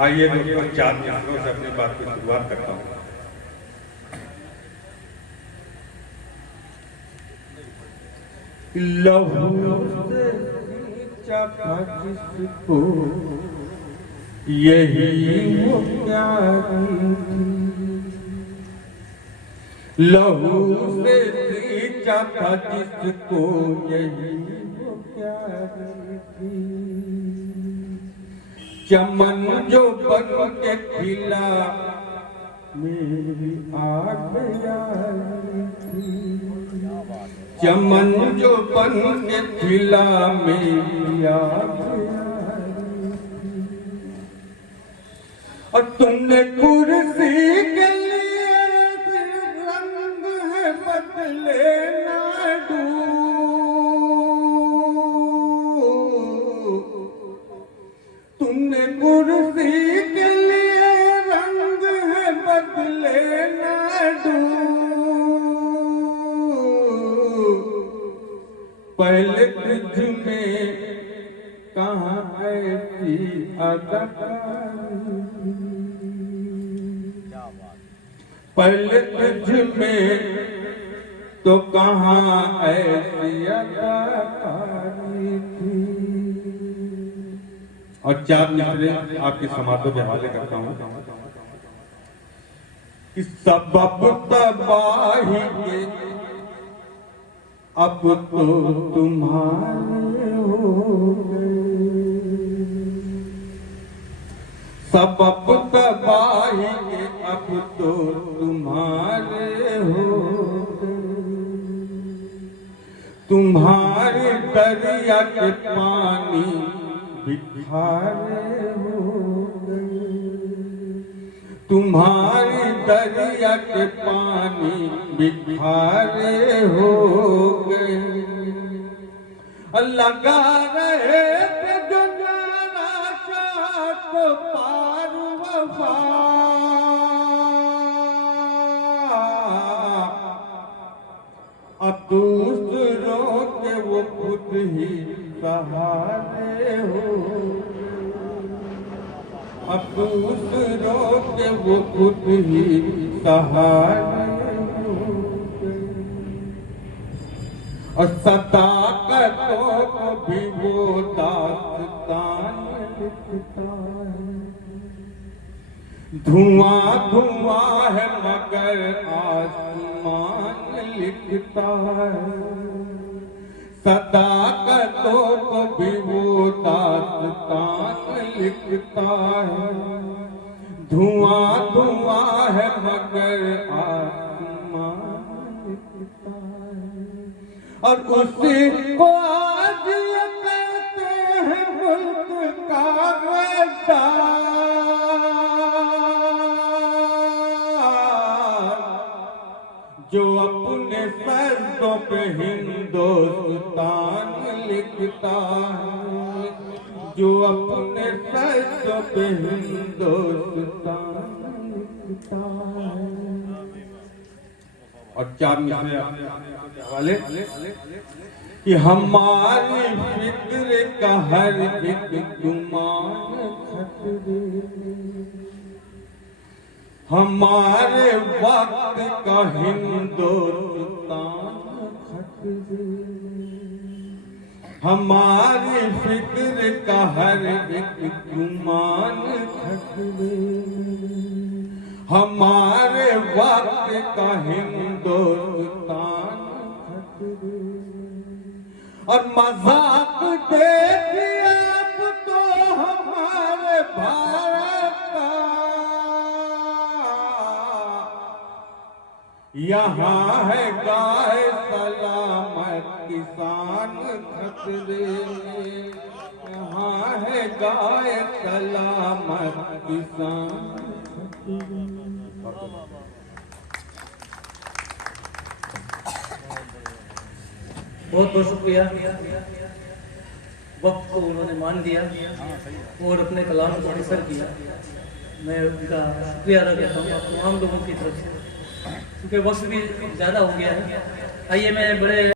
आइए दोस्तों, 4 मिनटों से अपनी बात की शुरुआत करता हूँ। लहू से सींचा था जिसको यही वो प्यारी थी। लहू से सींचा था जिसको यही वो प्यारी थी। चमन जो बन के खिला मेरी आग यारी थी। चमन जो बन के खिला मेरी आग यारी थी। और तुमने कुर्सी के लिए रंग है बदले ना डू। तुमने कुर्सी के लिए रंग है बदले ना डू। पहले तुझ में कहाँ ऐसी अदाकारी। पहले तुझ में तो कहाँ ऐसी अदाकारी थी। और 4 मिसरे आपके समाधों के हवाले करता हूँ कि सबब तबाही के अब तो तुम्हारे हो गए। सबब तबाही के अब तो तुम्हारे हो गए। तुम्हारे दरिया के पानी बिखारे हो गए। तुम्हारी दरिया के पानी बिखारे हो गए। लगा रहे थे जो जाना चाहत पार वफा। अब दूसरों के वो खुद ही सहारे हो। अब दूसरों के वो खुद ही सहारे हो गए। और सदाकतों को भी वो दास्तान लिखता है। धुआं धुआं है मगर आसमान लिखता है। सदाकतों को भी वो दास्तान लिखता है। धुआं धुआं है मगर आसमान लिखता है। और उसी को आज ये कहते हैं मुल्क का गद्दार। जो अपने फर्जों पे हिंदुस्तान लिखता है। जो अपने फर्जों पे हिंदुस्तान लिखता है। और 4 मिसरे हवाले कि हमारी फिक्र का हर एक गुमान खतरे। हमारे वक्त का हिंदुस्तान खतरे। हमारी फिक्र का हर एक गुमान खतरे। हमारे वक्त का हिंदुस्तान खतरे। और मजाक देखिए अब तो हमारे भारत का। यहाँ है गाय सलामत किसान खतरे में। यहाँ है गाय सलामत किसान खतरे में। बहुत बहुत शुक्रिया। वक्त को उन्होंने मान दिया और अपने कलाम को असर किया। मैं उनका शुक्रिया अदा करता हूँ तमाम लोगों की तरफ से, क्योंकि वक्त भी ज़्यादा हो गया है। आइए मैं बड़े